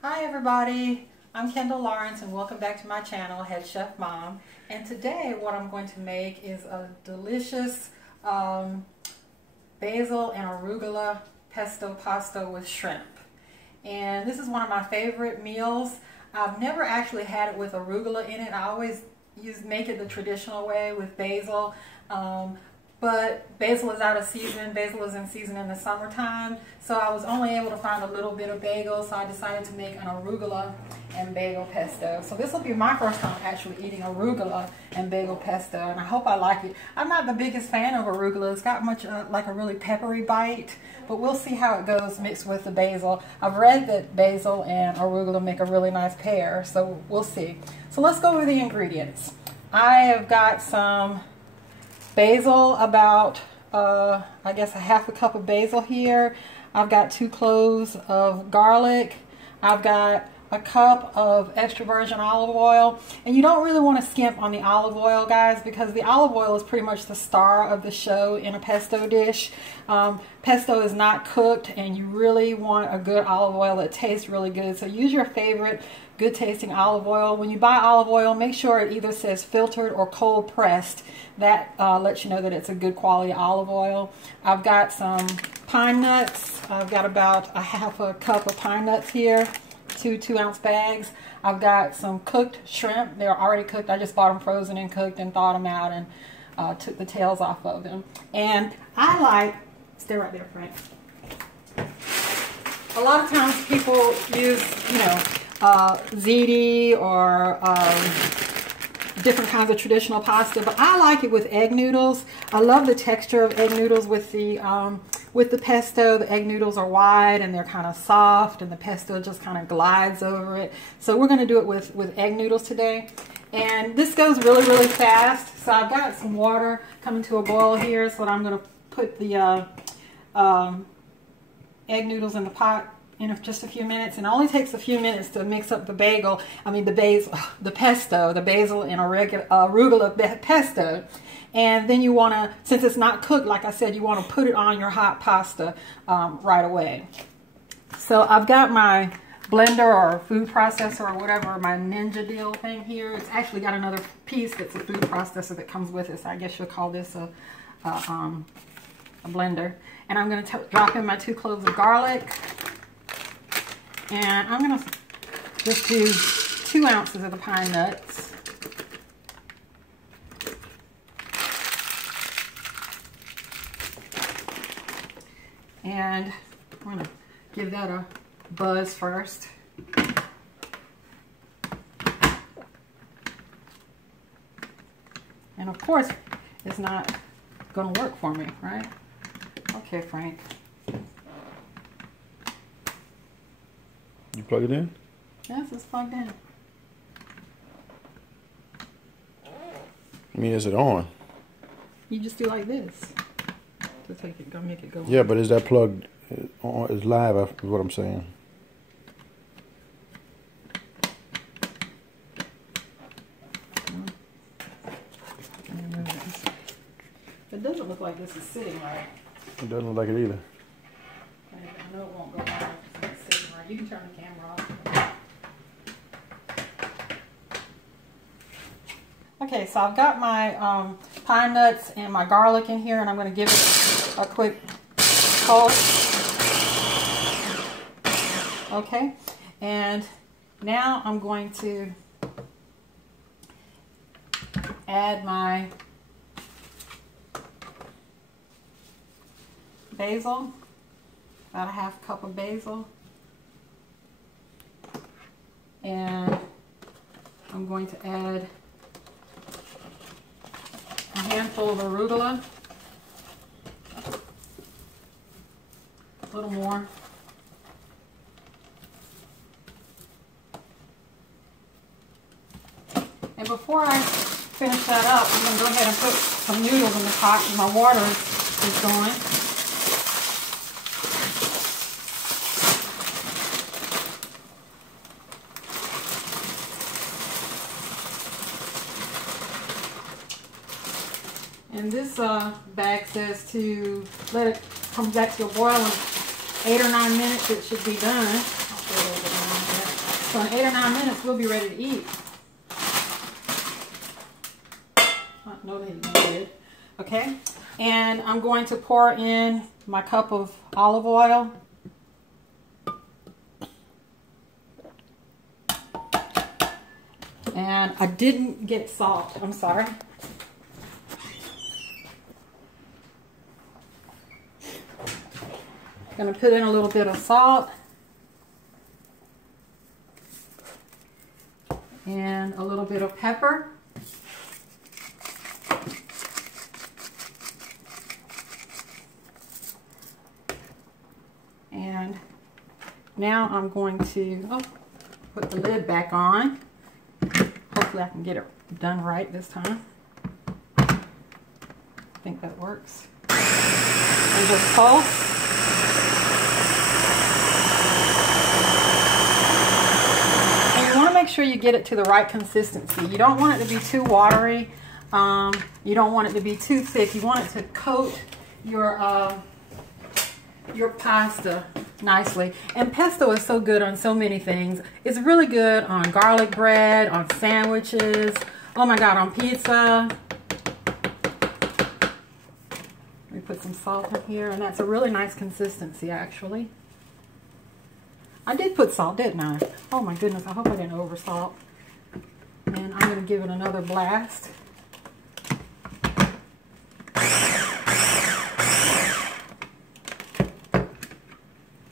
Hi everybody, I'm Kendall Lawrence and welcome back to my channel, Head Chef Mom. And today what I'm going to make is a delicious basil and arugula pesto pasta with shrimp. And this is one of my favorite meals. I've never actually had it with arugula in it. I always make it the traditional way with basil. But basil is out of season. Basil is in season in the summertime. So I was only able to find a little bit of bagel, so I decided to make an arugula and bagel pesto. So this will be my first time actually eating arugula and bagel pesto, and I hope I like it. I'm not the biggest fan of arugula. It's got much like a really peppery bite, but we'll see how it goes mixed with the basil. I've read that basil and arugula make a really nice pair, so we'll see. So let's go over the ingredients. I have got some basil, about I guess a half a cup of basil here. I've got 2 cloves of garlic. I've got a cup of extra virgin olive oil, and you don't really want to skimp on the olive oil, guys, because the olive oil is pretty much the star of the show in a pesto dish. Pesto is not cooked, and you really want a good olive oil that tastes really good. So use your favorite good tasting olive oil. When you buy olive oil, make sure it either says filtered or cold pressed. That lets you know that it's a good quality olive oil. I've got some pine nuts. I've got about a half a cup of pine nuts here. 2 2-ounce bags. I've got some cooked shrimp. They're already cooked. I just bought them frozen and cooked and thawed them out and took the tails off of them. And I like, stay right there, Frank. A lot of times people use, ziti or different kinds of traditional pasta, but I like it with egg noodles. I love the texture of egg noodles with the pesto. The egg noodles are wide and they're kind of soft, and the pesto just kind of glides over it. So we're going to do it with egg noodles today. And this goes really, really fast. So I've got some water coming to a boil here, so I'm going to put the egg noodles in the pot in just a few minutes, and it only takes a few minutes to mix up the basil and arugula pesto. And then you want to, since it's not cooked, like I said, you want to put it on your hot pasta right away. So I've got my blender or food processor or whatever, my Ninja deal thing here. It's actually got another piece that's a food processor that comes with it, so I guess you'll call this a blender. And I'm going to drop in my 2 cloves of garlic. And I'm going to just do 2 ounces of the pine nuts. And I'm going to give that a buzz first. And of course, it's not going to work for me, right? Okay, Frank. You plug it in? Yes, it's plugged in. I mean, is it on? You just do like this to take it, make it go on. Yeah, but is that plugged on? Is live? Is what I'm saying. It doesn't look like this is sitting right. It doesn't look like it either. I know it won't go on. You can turn the camera off. Okay, so I've got my pine nuts and my garlic in here, and I'm going to give it a quick toast. Okay, and now I'm going to add my basil, about a half cup of basil. And I'm going to add a handful of arugula, a little more. And before I finish that up, I'm going to go ahead and put some noodles in the pot, and my water is going. And this bag says to let it come back to a boil in 8 or 9 minets. It should be done. I'll put a little bit more on there. So in 8 or 9 minutes, we'll be ready to eat. No, they did. Okay, and I'm going to pour in my cup of olive oil. And I didn't get salt. I'm sorry. Going to put in a little bit of salt and a little bit of pepper. And now I'm going to put the lid back on. Hopefully I can get it done right this time. I think that works. And just pulse. And you want to make sure you get it to the right consistency. You don't want it to be too watery. You don't want it to be too thick. You want it to coat your pasta nicely. And pesto is so good on so many things. It's really good on garlic bread, on sandwiches, oh my god, on pizza. Let me put some salt in here, and that's a really nice consistency actually. I did put salt, didn't I? Oh my goodness, I hope I didn't over salt. And I'm going to give it another blast.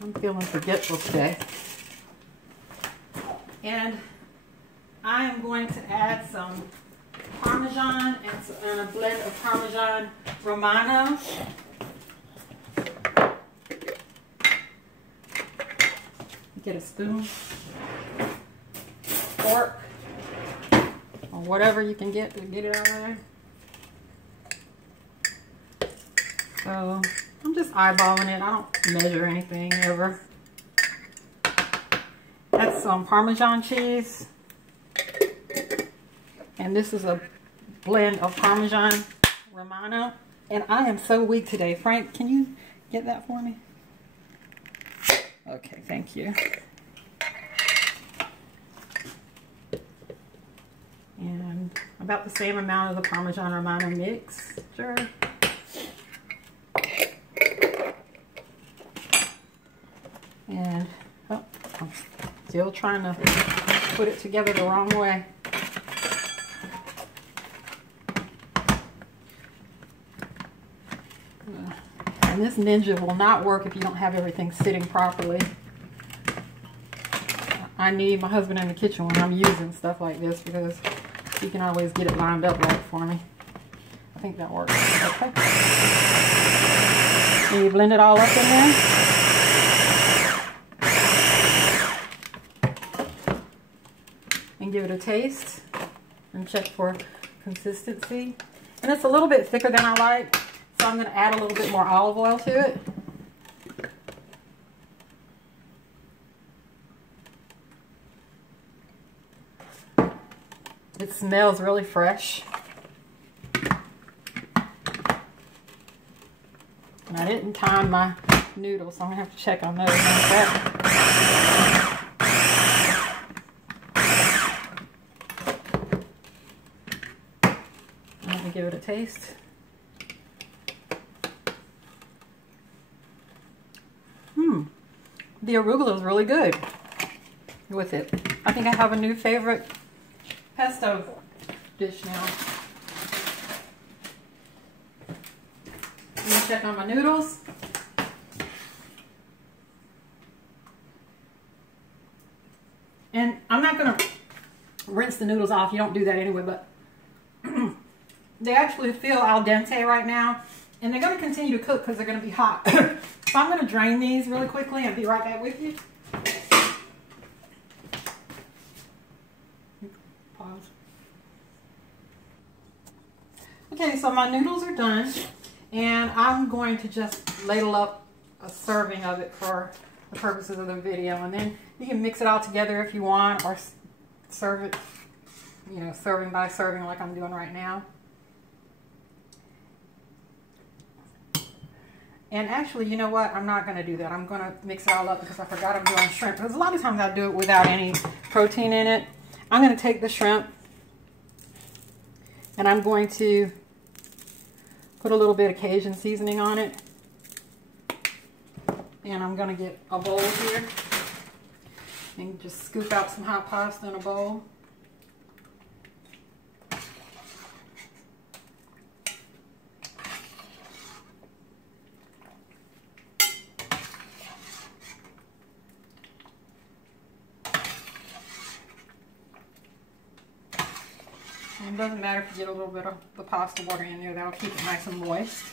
I'm feeling forgetful today. And I am going to add some Parmesan and a blend of Parmesan Romano. Get a spoon, fork, or whatever you can get to get it out of there. So I'm just eyeballing it. I don't measure anything ever. That's some Parmesan cheese. And this is a blend of Parmesan Romano. And I am so weak today. Frank, can you get that for me? Okay, thank you. And about the same amount of the Parmesan Romano mixture. And I'm still trying to put it together the wrong way. And this Ninja will not work if you don't have everything sitting properly. I need my husband in the kitchen when I'm using stuff like this because he can always get it lined up right for me. I think that works. Okay. And you blend it all up in there. And give it a taste and check for consistency. And it's a little bit thicker than I like. So I'm going to add a little bit more olive oil to it. It smells really fresh. And I didn't time my noodles, so I'm going to have to check on those. I'm going to give it a taste. The arugula is really good with it. I think I have a new favorite pesto dish now. Let me check on my noodles. And I'm not going to rinse the noodles off. You don't do that anyway, but they actually feel al dente right now. And they're going to continue to cook because they're going to be hot. So I'm going to drain these really quickly and be right back with you. Pause. Okay, so my noodles are done. And I'm going to just ladle up a serving of it for the purposes of the video. And then you can mix it all together if you want, or serve it, you know, serving by serving like I'm doing right now. And actually, you know what? I'm not going to do that. I'm going to mix it all up because I forgot I'm doing shrimp. Because a lot of times I do it without any protein in it. I'm going to take the shrimp and I'm going to put a little bit of Cajun seasoning on it. And I'm going to get a bowl here and just scoop out some hot pasta in a bowl. And it doesn't matter if you get a little bit of the pasta water in there, that'll keep it nice and moist.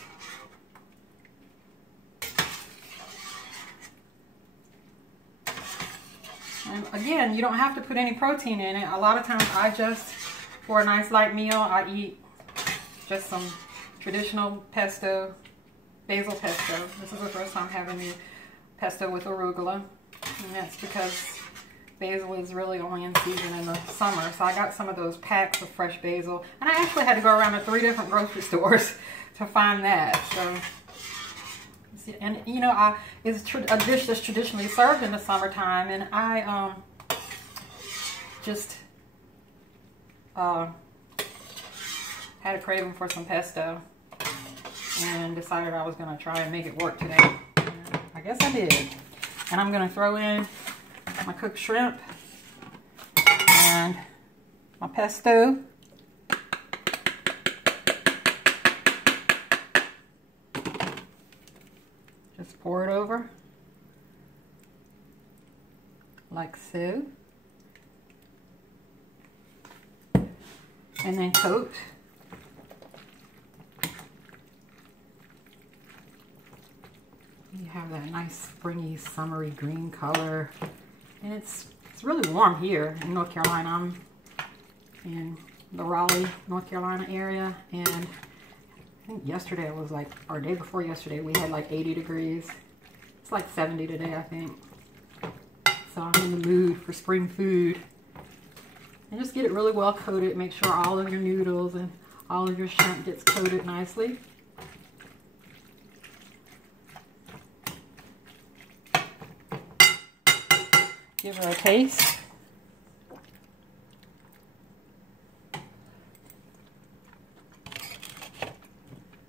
And again, you don't have to put any protein in it. A lot of times I just, for a nice light meal, I eat just some traditional pesto, basil pesto. This is the first time having the pesto with arugula. And that's because basil is really only in season in the summer. So I got some of those packs of fresh basil. And I actually had to go around to 3 different grocery stores to find that. So, and you know, it's a dish that's traditionally served in the summertime. And I just had a craving for some pesto. And decided I was going to try and make it work today. And I guess I did. And I'm going to throw in my cooked shrimp and my pesto. Just pour it over like so. And then coat. You have that nice springy, summery green color. And it's really warm here in North Carolina. I'm in the Raleigh, North Carolina area, and I think yesterday it was like, or day before yesterday, we had like 80 degrees. It's like 70 today, I think. So I'm in the mood for spring food. And just get it really well coated. Make sure all of your noodles and all of your shrimp gets coated nicely. Give her a taste.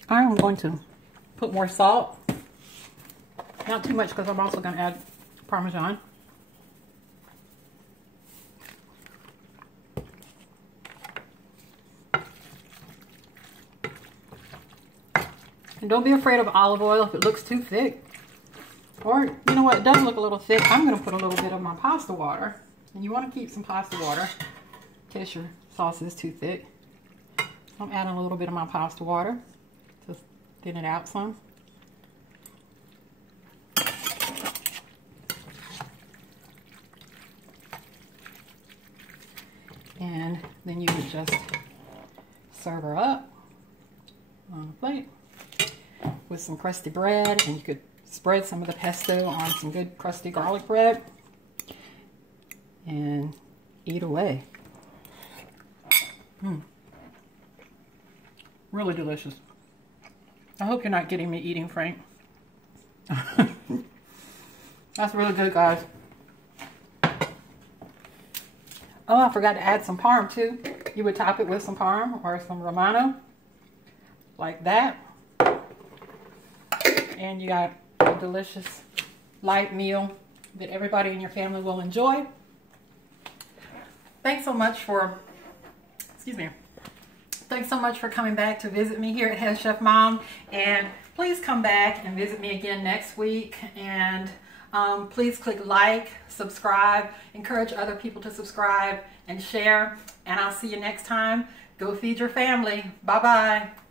I'm going to put more salt. Not too much because I'm also going to add Parmesan. And don't be afraid of olive oil if it looks too thick. Or, you know what, it does look a little thick. I'm going to put a little bit of my pasta water. And you want to keep some pasta water in case your sauce is too thick. I'm adding a little bit of my pasta water to thin it out some. And then you would just serve her up on a plate with some crusty bread, and you could spread some of the pesto on some good crusty garlic bread and eat away. Really delicious. I hope you're not getting me eating, Frank. That's really good, guys. Oh, I forgot to add some parm too. You would top it with some parm or some Romano, like that. And you got a delicious light meal that everybody in your family will enjoy. Thanks so much for, thanks so much for coming back to visit me here at Head Chef Mom. And please come back and visit me again next week. And please click like, subscribe, encourage other people to subscribe and share. And I'll see you next time. Go feed your family. Bye-bye.